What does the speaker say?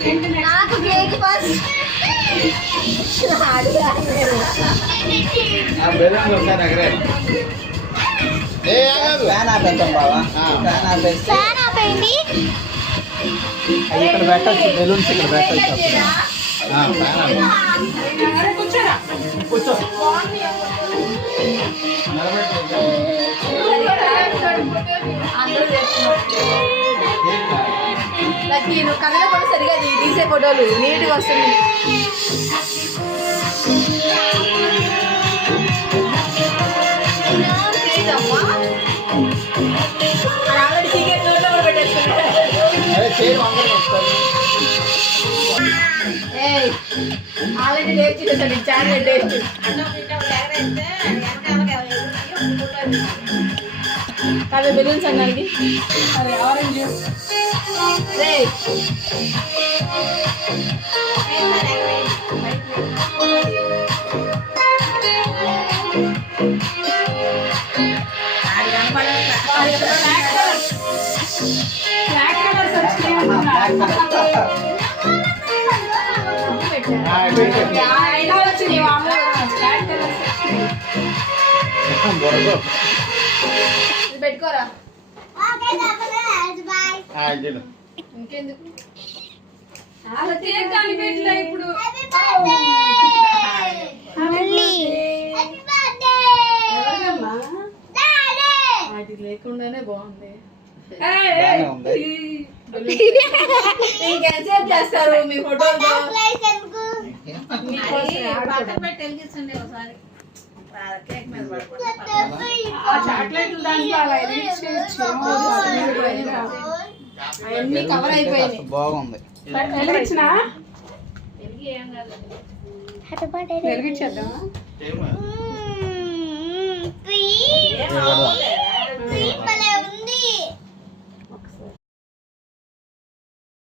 నాకు cake first fan ఆపేద్దాం బావా. ఫ్యాన్ ఆపేస్తే ఇక్కడ పెట్టచ్చు, బెలూన్స్ ఇక్కడ పెట్టచ్చు. కూర్చో. నువ్వు కళ్ళ కూడా సరిగా తీసే ఫోటోలు నీట్గా వస్తుంది. ఆల్రెడీ టికెట్ నోట్లో కూడా పెట్టేసుకున్నాడు. ఆల్రెడీ డేట్ చూసేసాడు చాక్లెట్ డేట్. అదే బెలూన్స్ అన్నానికి అరే ఆరెంజ్ పెట్టుకోరా ఇంకెందుకు ఇప్పుడు వాటి లేకుండానే బాగుంది. ఇంకెంతసేపు చేస్తారు మీ ఫోటోలు? అవన్నీ కవర్ అయిపోయినాయి. బాగుంది. వెలిగించేద్దామా?